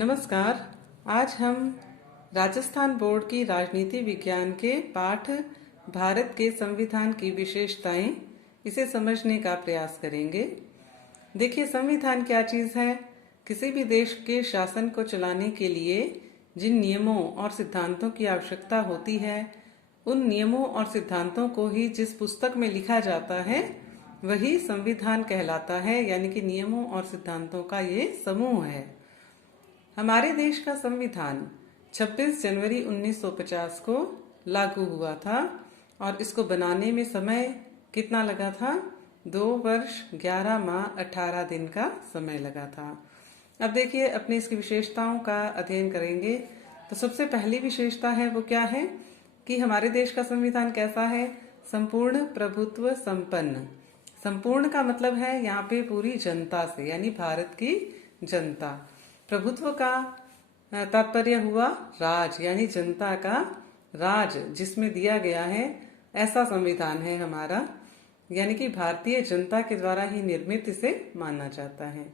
नमस्कार। आज हम राजस्थान बोर्ड की राजनीति विज्ञान के पाठ भारत के संविधान की विशेषताएं इसे समझने का प्रयास करेंगे। देखिए, संविधान क्या चीज है। किसी भी देश के शासन को चलाने के लिए जिन नियमों और सिद्धांतों की आवश्यकता होती है, उन नियमों और सिद्धांतों को ही जिस पुस्तक में लिखा जाता है वही संविधान कहलाता है। यानी कि नियमों और सिद्धांतों का ये समूह है। हमारे देश का संविधान 26 जनवरी 1950 को लागू हुआ था और इसको बनाने में समय कितना लगा था? 2 वर्ष 11 माह 18 दिन का समय लगा था। अब देखिए, अपने इसकी विशेषताओं का अध्ययन करेंगे। तो सबसे पहली विशेषता है वो क्या है कि हमारे देश का संविधान कैसा है? संपूर्ण प्रभुत्व संपन्न। संपूर्ण का मतलब है यहाँ पे पूरी जनता से, यानी भारत की जनता। प्रभुत्व का तात्पर्य हुआ राज, यानी जनता का राज जिसमें दिया गया है, ऐसा संविधान है हमारा। यानी कि भारतीय जनता के द्वारा ही निर्मित इसे माना जाता है।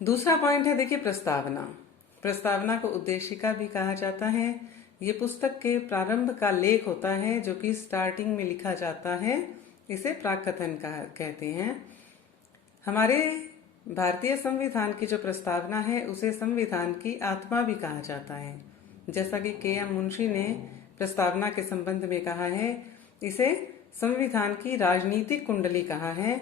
दूसरा पॉइंट है, देखिए, प्रस्तावना। प्रस्तावना को उद्देशिका भी कहा जाता है। ये पुस्तक के प्रारंभ का लेख होता है जो कि स्टार्टिंग में लिखा जाता है, इसे प्राकथन कहते हैं। हमारे भारतीय संविधान की जो प्रस्तावना है उसे संविधान की आत्मा भी कहा जाता है। जैसा कि के.एम. मुंशी ने प्रस्तावना के संबंध में कहा है, इसे संविधान की राजनीतिक कुंडली कहा है।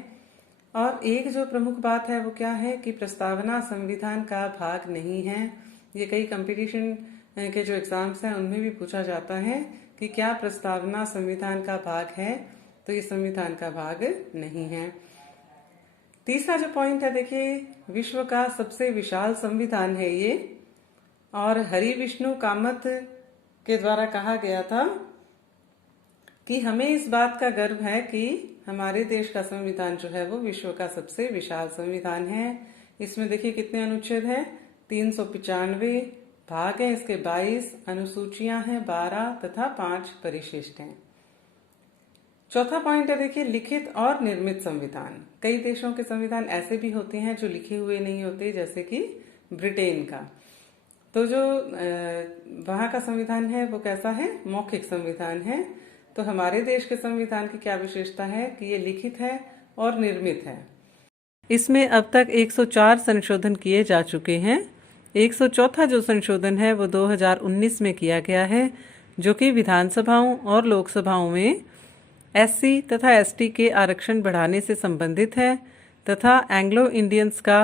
और एक जो प्रमुख बात है वो क्या है कि प्रस्तावना संविधान का भाग नहीं है। ये कई कंपटीशन के जो एग्जाम्स हैं उनमें भी पूछा जाता है कि क्या प्रस्तावना संविधान का भाग है, तो ये संविधान का भाग नहीं है। तीसरा जो पॉइंट है, देखिए, विश्व का सबसे विशाल संविधान है ये, और हरि विष्णु कामत के द्वारा कहा गया था कि हमें इस बात का गर्व है कि हमारे देश का संविधान जो है वो विश्व का सबसे विशाल संविधान है। इसमें देखिए कितने अनुच्छेद हैं? 395 भाग हैं, इसके 22 अनुसूचियां हैं, 12 तथा 5 परिशिष्ट हैं। चौथा पॉइंट है, देखिए, लिखित और निर्मित संविधान। कई देशों के संविधान ऐसे भी होते हैं जो लिखे हुए नहीं होते, जैसे कि ब्रिटेन का। तो जो वहां का संविधान है वो कैसा है? मौखिक संविधान है। तो हमारे देश के संविधान की क्या विशेषता है कि ये लिखित है और निर्मित है। इसमें अब तक 104 संशोधन किए जा चुके हैं। 104वां जो संशोधन है वो 2019 में किया गया है, जो कि विधानसभाओं और लोकसभाओं में एससी तथा एसटी के आरक्षण बढ़ाने से संबंधित है तथा एंग्लो इंडियंस का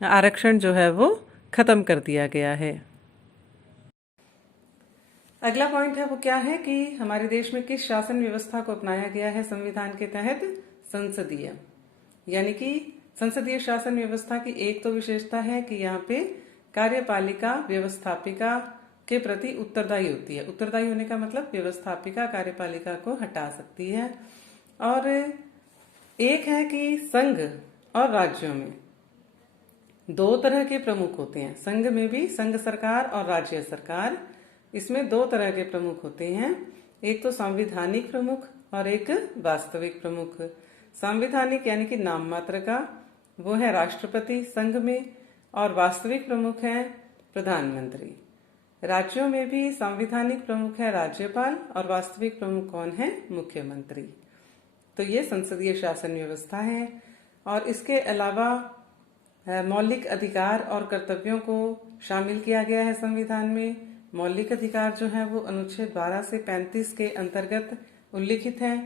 आरक्षण जो है वो खत्म कर दिया गया है। अगला पॉइंट है वो क्या है कि हमारे देश में किस शासन व्यवस्था को अपनाया गया है संविधान के तहत? संसदीय। यानी कि संसदीय शासन व्यवस्था की एक तो विशेषता है कि यहाँ पे कार्यपालिका व्यवस्थापिका के प्रति उत्तरदायी होती है। उत्तरदायी होने का मतलब व्यवस्थापिका कार्यपालिका को हटा सकती है। और एक है कि संघ और राज्यों में 2 तरह के प्रमुख होते हैं। संघ में भी संघ सरकार और राज्य सरकार, इसमें 2 तरह के प्रमुख होते हैं। एक तो संवैधानिक प्रमुख और एक वास्तविक प्रमुख। संवैधानिक यानी कि नाम मात्र का, वो है राष्ट्रपति संघ में, और वास्तविक प्रमुख है प्रधानमंत्री। राज्यों में भी संवैधानिक प्रमुख है राज्यपाल और वास्तविक प्रमुख कौन है? मुख्यमंत्री। तो ये संसदीय शासन व्यवस्था है। और इसके अलावा मौलिक अधिकार और कर्तव्यों को शामिल किया गया है संविधान में। मौलिक अधिकार जो है वो अनुच्छेद 12 से 35 के अंतर्गत उल्लिखित है।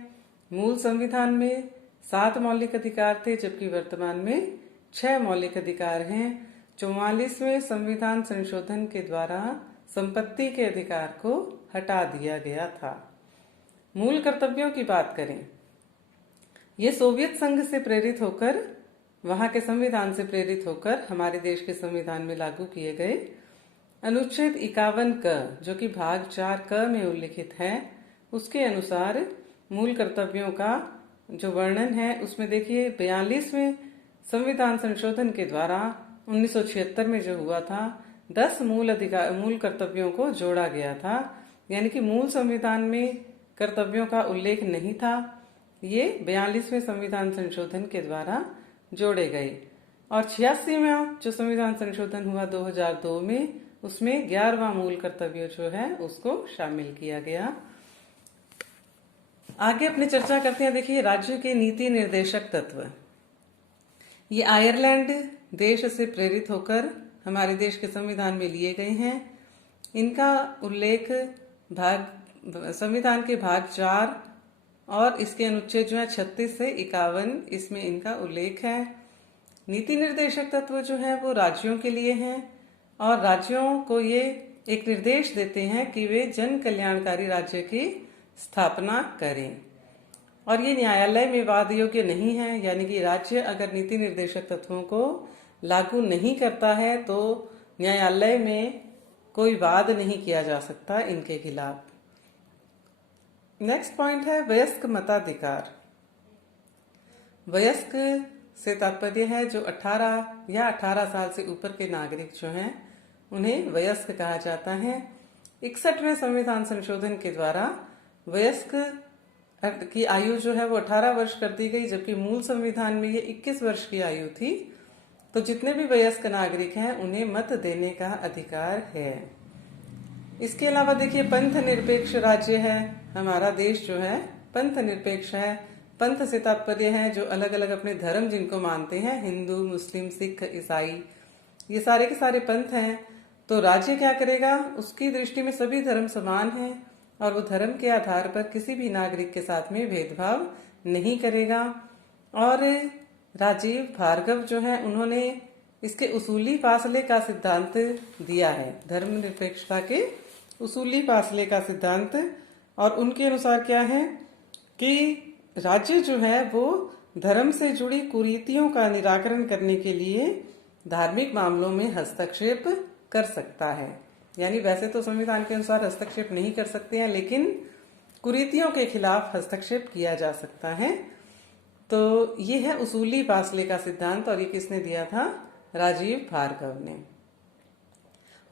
मूल संविधान में 7 मौलिक अधिकार थे, जबकि वर्तमान में 6 मौलिक अधिकार हैं। 44वें संविधान संशोधन के द्वारा संपत्ति के अधिकार को हटा दिया गया था। मूल कर्तव्यों की बात करें, ये सोवियत संघ से प्रेरित होकर, वहां के संविधान से प्रेरित होकर हमारे देश के संविधान में लागू किए गए। अनुच्छेद 51 क, जो कि भाग 4 क में उल्लिखित है, उसके अनुसार मूल कर्तव्यों का जो वर्णन है उसमें देखिए 42वें संविधान संशोधन के द्वारा 1976 में जो हुआ था, 10 मूल कर्तव्यों को जोड़ा गया था। यानी कि मूल संविधान में कर्तव्यों का उल्लेख नहीं था, ये 42वें संविधान संशोधन के द्वारा जोड़े गए। और 86वां जो संविधान संशोधन हुआ 2002 में, उसमें 11वां मूल कर्तव्य जो है उसको शामिल किया गया। आगे अपनी चर्चा करते हैं। देखिए, राज्य के नीति निर्देशक तत्व, ये आयरलैंड देश से प्रेरित होकर हमारे देश के संविधान में लिए गए हैं। इनका उल्लेख संविधान के भाग 4 और इसके अनुच्छेद जो है 36 से 51, इसमें इनका उल्लेख है। नीति निर्देशक तत्व जो है वो राज्यों के लिए हैं और राज्यों को ये एक निर्देश देते हैं कि वे जन कल्याणकारी राज्य की स्थापना करें और ये न्यायालय में वाद योग्य नहीं है। यानी कि राज्य अगर नीति निर्देशक तत्वों को लागू नहीं करता है तो न्यायालय में कोई वाद नहीं किया जा सकता इनके खिलाफ। नेक्स्ट पॉइंट है वयस्क मताधिकार। वयस्क से तात्पर्य है जो 18 या 18 साल से ऊपर के नागरिक जो हैं उन्हें वयस्क कहा जाता है। 61वें संविधान संशोधन के द्वारा वयस्क की आयु जो है वो 18 वर्ष कर दी गई, जबकि मूल संविधान में ये 21 वर्ष की आयु थी। तो जितने भी वयस्क नागरिक हैं उन्हें मत देने का अधिकार है। इसके अलावा देखिए, पंथ निरपेक्ष राज्य है हमारा देश जो है, पंथ निरपेक्ष है। पंथ से तात्पर्य है जो अलग अलग अपने धर्म जिनको मानते हैं, हिंदू, मुस्लिम, सिख, ईसाई, ये सारे के सारे पंथ हैं। तो राज्य क्या करेगा, उसकी दृष्टि में सभी धर्म समान हैं और वो धर्म के आधार पर किसी भी नागरिक के साथ में भेदभाव नहीं करेगा। और राजीव भार्गव जो है उन्होंने इसके उसूली फासले का सिद्धांत दिया है, धर्मनिरपेक्षता के उसूली फासले का सिद्धांत। और उनके अनुसार क्या है कि राज्य जो है वो धर्म से जुड़ी कुरीतियों का निराकरण करने के लिए धार्मिक मामलों में हस्तक्षेप कर सकता है। यानी वैसे तो संविधान के अनुसार हस्तक्षेप नहीं कर सकते हैं, लेकिन कुरीतियों के खिलाफ हस्तक्षेप किया जा सकता है। तो ये है उसूली फासले का सिद्धांत और ये किसने दिया था, राजीव भार्गव ने।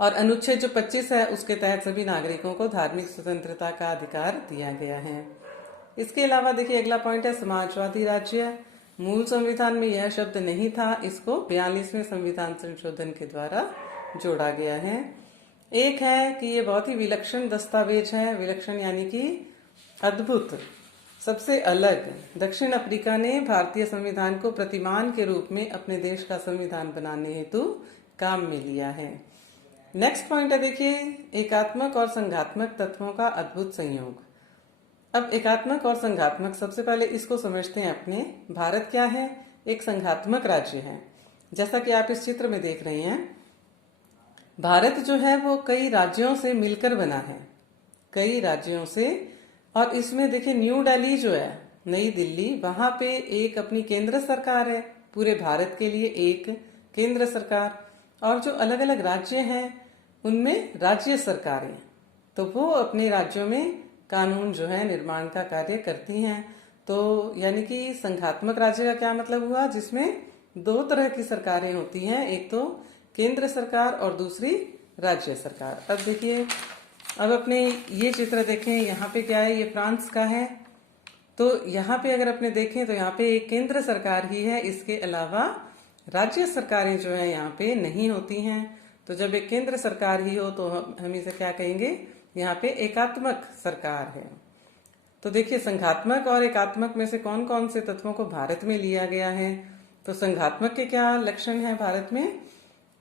और अनुच्छेद जो 25 है उसके तहत सभी नागरिकों को धार्मिक स्वतंत्रता का अधिकार दिया गया है। इसके अलावा देखिए, अगला पॉइंट है समाजवादी राज्य। मूल संविधान में यह शब्द नहीं था, इसको 42वें संविधान संशोधन के द्वारा जोड़ा गया है। एक है कि ये बहुत ही विलक्षण दस्तावेज है। विलक्षण यानी कि अद्भुत, सबसे अलग। दक्षिण अफ्रीका ने भारतीय संविधान को प्रतिमान के रूप में अपने देश का संविधान बनाने हेतु काम में लिया है। नेक्स्ट पॉइंट है देखिए, एकात्मक और संघात्मक तत्वों का अद्भुत संयोग। अब एकात्मक और संघात्मक, सबसे पहले इसको समझते हैं अपने। भारत क्या है, एक संघात्मक राज्य है। जैसा कि आप इस चित्र में देख रहे हैं, भारत जो है वो कई राज्यों से मिलकर बना है, कई राज्यों से। और इसमें देखिए, न्यू दिल्ली जो है, नई दिल्ली, वहां पे एक अपनी केंद्र सरकार है, पूरे भारत के लिए एक केंद्र सरकार। और जो अलग अलग राज्य हैं उनमें राज्य सरकारें, तो वो अपने राज्यों में कानून जो है निर्माण का कार्य करती हैं। तो यानी कि संघात्मक राज्य का क्या मतलब हुआ, जिसमें दो तरह की सरकारें होती हैं, एक तो केंद्र सरकार और दूसरी राज्य सरकार। अब देखिए, अब अपने ये चित्र देखें, यहाँ पे क्या है, ये फ्रांस का है। तो यहाँ पे अगर अपने देखें तो यहाँ पे एक केंद्र सरकार ही है, इसके अलावा राज्य सरकारें जो है यहाँ पे नहीं होती हैं। तो जब एक केंद्र सरकार ही हो तो हम इसे क्या कहेंगे, यहाँ पे एकात्मक सरकार है। तो देखिए, संघात्मक और एकात्मक में से कौन कौन से तत्वों को भारत में लिया गया है। तो संघात्मक के क्या लक्षण है भारत में,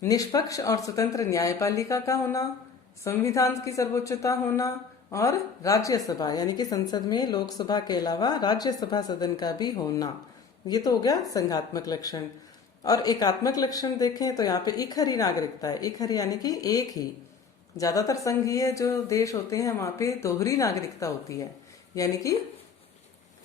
निष्पक्ष और स्वतंत्र न्यायपालिका का होना, संविधान की सर्वोच्चता होना और राज्यसभा यानी कि संसद में लोकसभा के अलावा राज्यसभा सदन का भी होना। ये तो हो गया संघात्मक लक्षण। और एकात्मक लक्षण देखें तो यहाँ पे इकहरी नागरिकता है। इकहरी यानी कि एक ही, ज्यादातर संघीय जो देश होते हैं वहां पे दोहरी नागरिकता होती है, यानी कि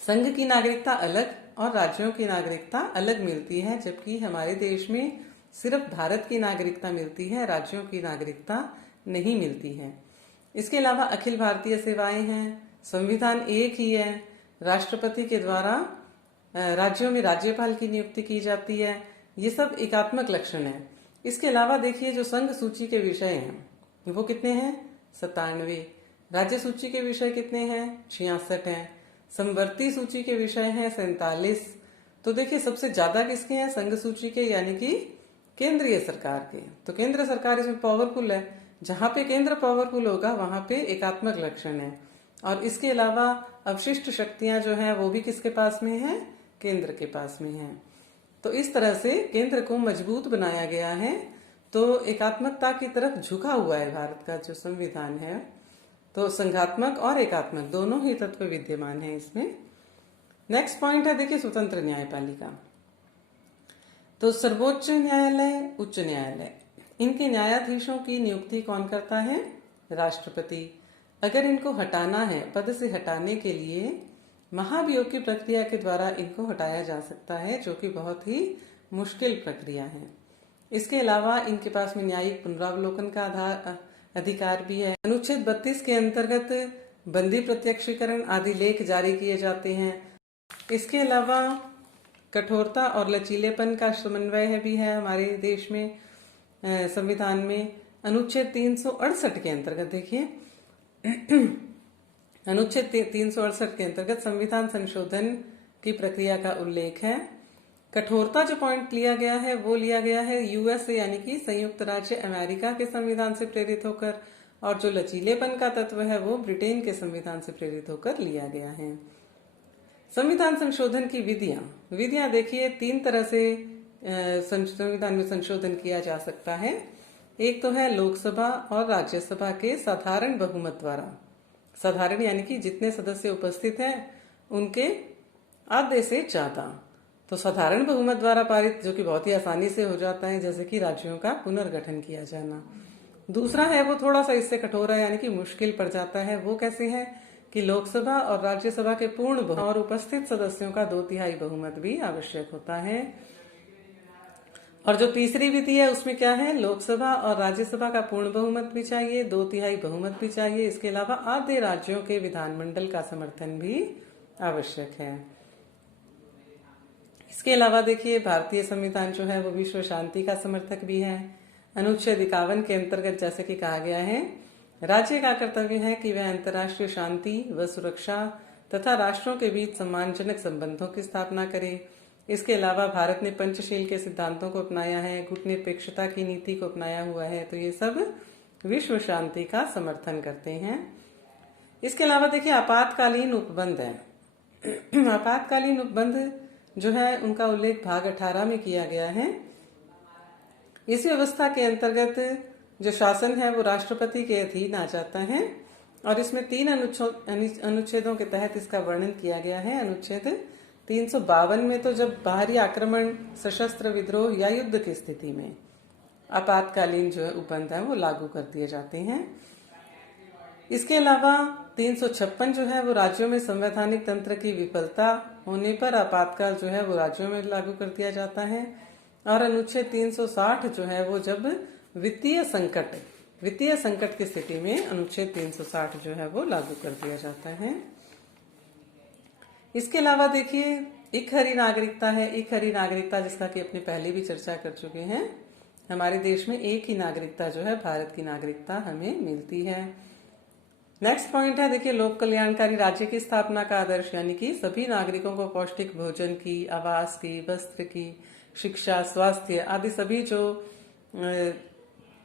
संघ की नागरिकता अलग और राज्यों की नागरिकता अलग मिलती है, जबकि हमारे देश में सिर्फ भारत की नागरिकता मिलती है, राज्यों की नागरिकता नहीं मिलती है। इसके अलावा अखिल भारतीय सेवाएं हैं, संविधान एक ही है, राष्ट्रपति के द्वारा राज्यों में राज्यपाल की नियुक्ति की जाती है। ये सब एकात्मक लक्षण है। इसके अलावा देखिए, जो संघ सूची के विषय हैं वो कितने हैं, 97। राज्य सूची के विषय कितने हैं, 66 हैं। समवर्ती सूची के विषय हैं 47। तो देखिए सबसे ज्यादा किसके हैं? संघ सूची के, यानी कि केंद्रीय सरकार के। तो केंद्र सरकार इसमें पावरफुल है। जहां पे केंद्र पावरफुल होगा वहां पे एकात्मक लक्षण है। और इसके अलावा अवशिष्ट शक्तियां जो है वो भी किसके पास में है? केंद्र के पास में है। तो इस तरह से केंद्र को मजबूत बनाया गया है। तो एकात्मकता की तरफ झुका हुआ है भारत का जो संविधान है। तो संघात्मक और एकात्मक दोनों ही तत्व विद्यमान है इसमें। नेक्स्ट पॉइंट है देखिए स्वतंत्र न्यायपालिका। तो सर्वोच्च न्यायालय, उच्च न्यायालय, इनके न्यायाधीशों की नियुक्ति कौन करता है? राष्ट्रपति। अगर इनको हटाना है, पद से हटाने के लिए महाभियोग की प्रक्रिया के द्वारा इनको हटाया जा सकता है, जो कि बहुत ही मुश्किल प्रक्रिया है। इसके अलावा इनके पास में न्यायिक पुनरावलोकन का अधिकार भी है। अनुच्छेद 32 के अंतर्गत बंदी प्रत्यक्षीकरण आदि लेख जारी किए जाते हैं। इसके अलावा कठोरता और लचीलेपन का समन्वय भी है हमारे देश में संविधान में। अनुच्छेद 368 के अंतर्गत देखिए अनुच्छेद 368 के अंतर्गत संविधान संशोधन की प्रक्रिया का उल्लेख है। कठोरता जो पॉइंट लिया गया है वो लिया गया है यूएस यानी कि संयुक्त राज्य अमेरिका के संविधान से प्रेरित होकर, और जो लचीलेपन का तत्व है वो ब्रिटेन के संविधान से प्रेरित होकर लिया गया है। संविधान संशोधन की विधियां देखिए 3 तरह से संविधान में संशोधन किया जा सकता है। एक तो है लोकसभा और राज्यसभा के साधारण बहुमत द्वारा। साधारण यानी कि जितने सदस्य उपस्थित हैं उनके आधे से ज्यादा। तो साधारण बहुमत द्वारा पारित, जो कि बहुत ही आसानी से हो जाता है, जैसे कि राज्यों का पुनर्गठन किया जाना। दूसरा है वो थोड़ा सा इससे कठोर है, यानी कि मुश्किल पड़ जाता है। वो कैसे है कि लोकसभा और राज्यसभा के पूर्ण बहुमत और उपस्थित सदस्यों का 2/3 बहुमत भी आवश्यक होता है। और जो तीसरी विधि है उसमें क्या है? लोकसभा और राज्यसभा का पूर्ण बहुमत भी चाहिए, 2/3 बहुमत भी चाहिए। इसके अलावा आधे राज्यों के विधानमंडल का समर्थन भी आवश्यक है। इसके अलावा देखिए भारतीय संविधान जो है वो विश्व शांति का समर्थक भी है। अनुच्छेद 51 के अंतर्गत जैसे कि कहा गया है, राज्य का कर्तव्य है कि वह अंतर्राष्ट्रीय शांति व सुरक्षा तथा राष्ट्रों के बीच सम्मानजनक संबंधों की स्थापना करे। इसके अलावा भारत ने पंचशील के सिद्धांतों को अपनाया है, गुटनिरपेक्षता की नीति को अपनाया हुआ है। तो ये सब विश्व शांति का समर्थन करते हैं। इसके अलावा देखिए आपातकालीन उपबंध है। आपातकालीन उपबंध जो है उनका उल्लेख भाग 18 में किया गया है। इस व्यवस्था के अंतर्गत जो शासन है वो राष्ट्रपति के अधीन आ जाता है, और इसमें 3 अनुच्छेदों के तहत इसका वर्णन किया गया है। अनुच्छेद 352 में तो जब बाहरी आक्रमण, सशस्त्र विद्रोह या युद्ध की स्थिति में आपातकालीन जो उपबंध है वो लागू कर दिए जाते हैं। इसके अलावा 356 जो है वो राज्यों में संवैधानिक तंत्र की विफलता होने पर आपातकाल जो है वो राज्यों में लागू कर दिया जाता है। और अनुच्छेद 360 जो है वो जब वित्तीय संकट की स्थिति में अनुच्छेद 360 जो है वो लागू कर दिया जाता है। इसके अलावा देखिए इकहरी नागरिकता है। इकहरी नागरिकता जिसका कि अपने पहले भी चर्चा कर चुके हैं। हमारे देश में एक ही नागरिकता जो है भारत की नागरिकता हमें मिलती है। नेक्स्ट पॉइंट है देखिए लोक कल्याणकारी राज्य की स्थापना का आदर्श, यानी कि सभी नागरिकों को पौष्टिक भोजन की, आवास की, वस्त्र की, शिक्षा, स्वास्थ्य आदि सभी जो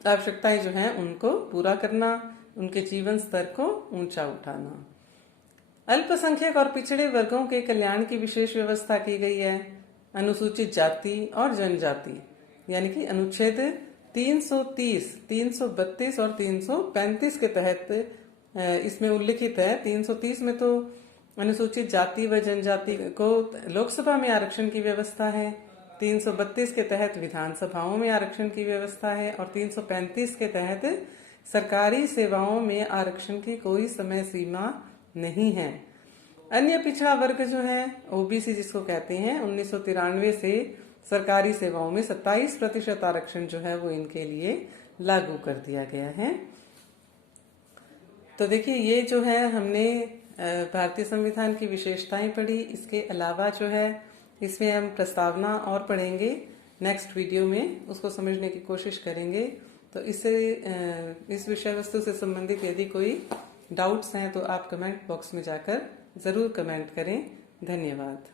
आवश्यकताएं जो हैं उनको पूरा करना, उनके जीवन स्तर को ऊंचा उठाना। अल्पसंख्यक और पिछड़े वर्गों के कल्याण की विशेष व्यवस्था की गई है। अनुसूचित जाति और जनजाति यानी कि अनुच्छेद 330, 332 और 335 के तहत इसमें उल्लिखित है। 330 में तो अनुसूचित जाति व जनजाति को लोकसभा में आरक्षण की व्यवस्था है। 332 के तहत विधानसभाओं में आरक्षण की व्यवस्था है, और 335 के तहत सरकारी सेवाओं में आरक्षण की कोई समय सीमा नहीं है। अन्य पिछड़ा वर्ग जो है ओबीसी जिसको कहते हैं, 1993 से सरकारी सेवाओं में 27% आरक्षण जो है वो इनके लिए लागू कर दिया गया है। तो देखिए ये जो है हमने भारतीय संविधान की विशेषताएं पढ़ी। इसके अलावा जो है इसमें हम प्रस्तावना और पढ़ेंगे नेक्स्ट वीडियो में, उसको समझने की कोशिश करेंगे। तो इस विषय वस्तु से संबंधित यदि कोई डाउट्स हैं तो आप कमेंट बॉक्स में जाकर जरूर कमेंट करें। धन्यवाद।